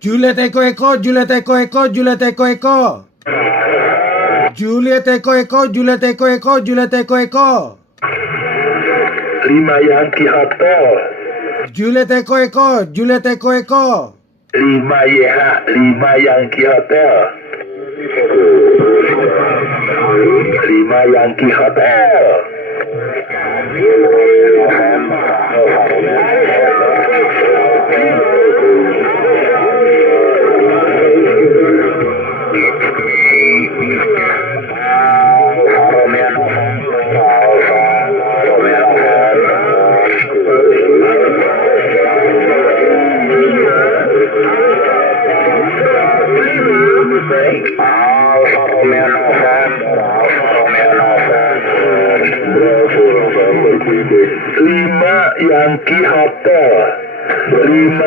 Juliet Eko Eko, Juliet Eko Eko, Juliet Eko Eko. Juliet Eko Eko, Juliet Eko Eko, Juliet Eko Eko. 5 Yankee Hotel. Juliet Eko Eko, Juliet Eko Eko. 5 YH, 5 Yankee Hotel. 5 Yankee Hotel. Lima Yankee Hotel. 5